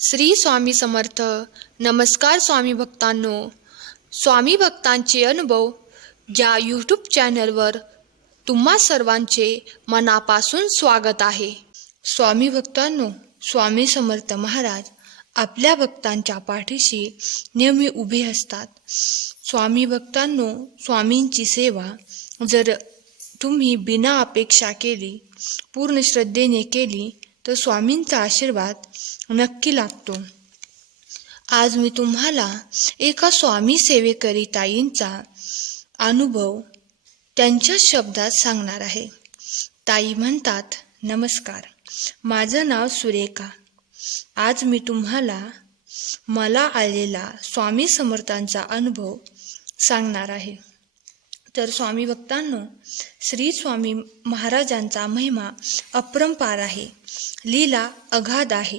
श्री स्वामी समर्थ. नमस्कार स्वामी भक्तांनो. स्वामी भक्तांचे अनुभव या यूट्यूब चॅनलवर तुम्हा सर्वांचे मनापासून स्वागत आहे. स्वामी भक्तांनो, स्वामी समर्थ महाराज आपल्या भक्तांच्या पाठीशी नेहमी उभे असतात. स्वामी भक्तांनो, स्वामींची सेवा जर तुम्ही बिना अपेक्षा केली, पूर्ण श्रद्धेने केली तर स्वामींचा आशीर्वाद नक्की लागतो. आज मी तुम्हाला एका स्वामी सेवेकरी ताईंचा अनुभव त्यांच्या शब्दात सांगणार आहे. ताई म्हणतात, नमस्कार, माझं नाव सुरेखा. आज मी तुम्हाला मला आलेला स्वामी समर्थांचा अनुभव सांगणार आहे. तर स्वामी भक्तांनो, श्री स्वामी महाराजांचा महिमा अपरंपार आहे, लीला अगाध आहे.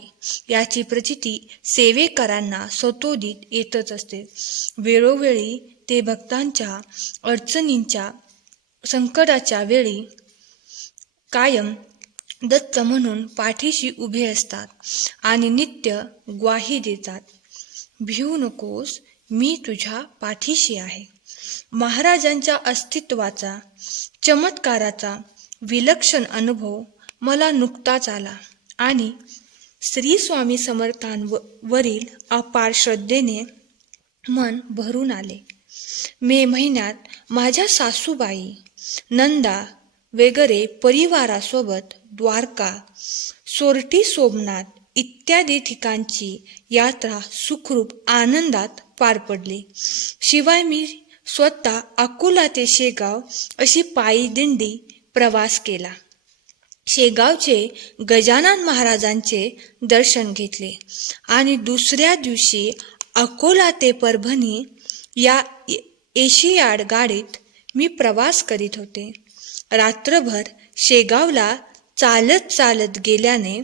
याची प्रचिती सेवेकरांना सतोदित येतच असते. वेळोवेळी ते भक्तांच्या अडचणींच्या संकटाच्या वेळी कायम दत्त म्हणून पाठीशी उभे असतात आणि नित्य ग्वाही देतात. भिवू नकोस, मी तुझ्या पाठीशी आहे. महाराजांच्या अस्तित्वाचा, चमत्काराचा विलक्षण अनुभव मला नुकताच आला आणि श्री स्वामी समर्थांवरील अपार श्रद्धेने मन भरून आले. मे महिन्यात माझ्या सासूबाई, नंदा वगैरे परिवारासोबत द्वारका, सोरठी, सोमनाथ इत्यादी ठिकाणची यात्रा सुखरूप आनंदात पार पडली. शिवाय मी स्वतः अकोला ते शेगाव अशी पायी दिंडी प्रवास केला. शेगावचे गजानन महाराजांचे दर्शन घेतले आणि दुसऱ्या दिवशी अकोला ते परभणी या एशियाड गाडीत मी प्रवास करीत होते. रात्रभर शेगावला चालत चालत गेल्याने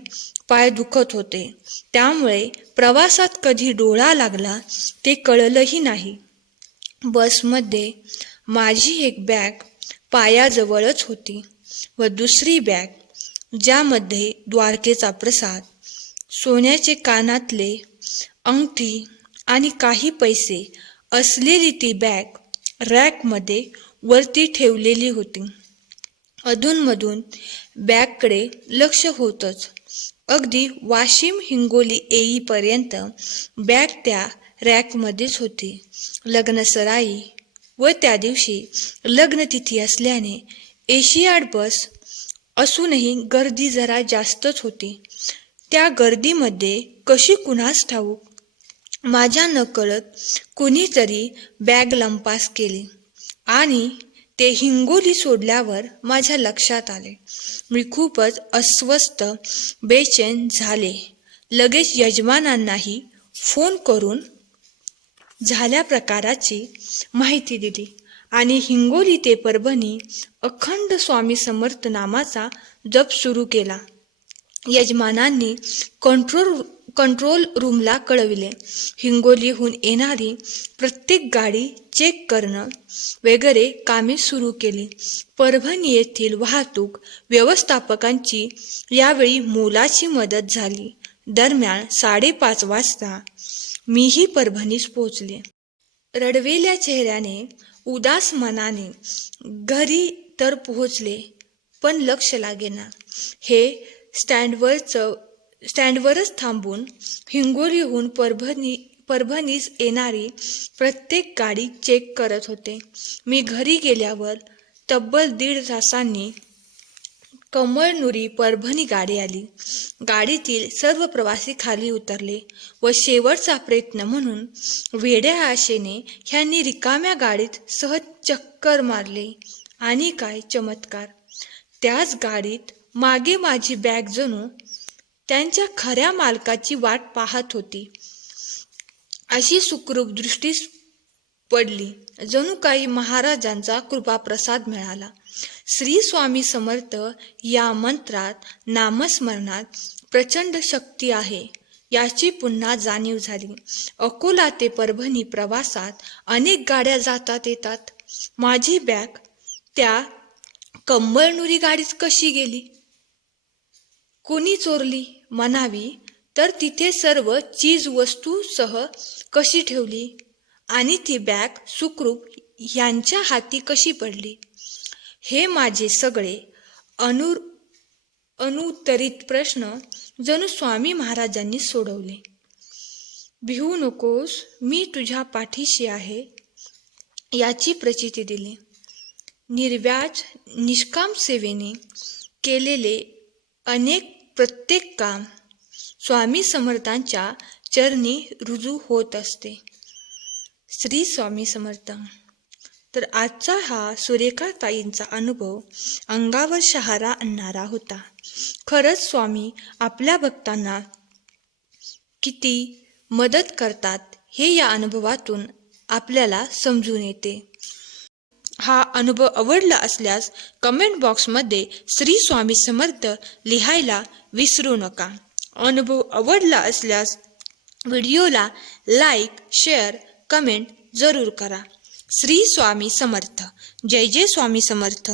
पाय दुखत होते, त्यामुळे प्रवासात कधी डोळा लागला ते कळलंही नाही. बसमध्ये माझी एक बॅग पायाजवळच होती व दुसरी बॅग, ज्यामध्ये द्वारकेचा प्रसाद, सोन्याचे कानातले, अंगठी आणि काही पैसे असलेली ती बॅग रॅकमध्ये वरती ठेवलेली होती. अधूनमधून बॅगकडे लक्ष होतच. अगदी वाशिम हिंगोली येईपर्यंत बॅग त्या रॅकमध्येच होती. लग्नसराई व त्या दिवशी लग्नतिथी असल्याने एशियाड बस असूनही गर्दी जरा जास्तच होती. त्या गर्दीमध्ये कशी कुणास ठाऊक माझ्या नकळत कुणीतरी बॅग लंपास केली आणि ते हिंगोली सोडल्यावर माझ्या लक्षात आले. मी खूपच अस्वस्थ, बेचैन झाले. लगेच यजमानांनाही फोन करून झाल्या प्रकाराची माहिती दिली आणि हिंगोली ते परभणी अखंड स्वामी समर्थ नामाचा जप सुरू केला. यजमानांनी कंट्रोल रूमला कळविले. हिंगोलीहून येणारी प्रत्येक गाडी चेक करणं वगैरे कामे सुरू केली. परभणी येथील वाहतूक व्यवस्थापकांची यावेळी मोलाची मदत झाली. दरम्यान 5:30 वाजता मीही परभणीस पोहोचले. रडवेल्या चेहऱ्याने, उदास मनाने घरी तर पोहोचले, पण लक्ष लागेना. हे स्टँडवरच थांबून हिंगोलीहून परभणीस येणारी प्रत्येक गाडी चेक करत होते. मी घरी गेल्यावर तब्बल 1.5 तासांनी कमळनुरी परभणी गाडी आली. गाडीतील सर्व प्रवासी खाली उतरले व शेवटचा प्रयत्न म्हणून वेड्या आशेने ह्यांनी रिकाम्या गाडीत सहज चक्कर मारली. आणि काय चमत्कार! त्याच गाडीत मागे माझी बॅग जणू त्यांच्या खऱ्या मालकाची वाट पाहत होती अशी सुखरूप दृष्टीस पडली. जणू काही महाराजांचा कृपाप्रसाद मिळाला. श्री स्वामी समर्थ या मंत्रात, नामस्मरणात प्रचंड शक्ती आहे याची पुन्हा जाणीव झाली. अकोला ते परभणी प्रवासात अनेक गाड्या जातात येतात. माझी बॅग त्या कमळनुरी गाडीत कशी गेली? कोणी चोरली म्हणावी तर तिथे सर्व चीज वस्तूसह कशी ठेवली आणि ती बॅग सुखरूप यांच्या हाती कशी पडली? हे माझे सगळे अनुत्तरित प्रश्न जणू स्वामी महाराजांनी सोडवले. भिवू नकोस, मी तुझ्या पाठीशी आहे याची प्रचिती दिली. निर्व्याज निष्काम सेवेने केलेले प्रत्येक काम स्वामी समर्थांच्या चरणी रुजू होत असते. श्री स्वामी समर्थ. तर आजचा हा सुरेखा ताईंचा अनुभव अंगावर शहारा आणणारा होता. खरंच स्वामी आपल्या भक्तांना किती मदत करतात हे या अनुभवातून आपल्याला समजून येते. हा अनुभव आवडला असल्यास कमेंट बॉक्समध्ये श्री स्वामी समर्थ लिहायला विसरू नका. अनुभव आवडला असल्यास व्हिडिओला लाईक, शेअर, कमेंट जरूर करा. श्री स्वामी समर्थ. जय जय स्वामी समर्थ.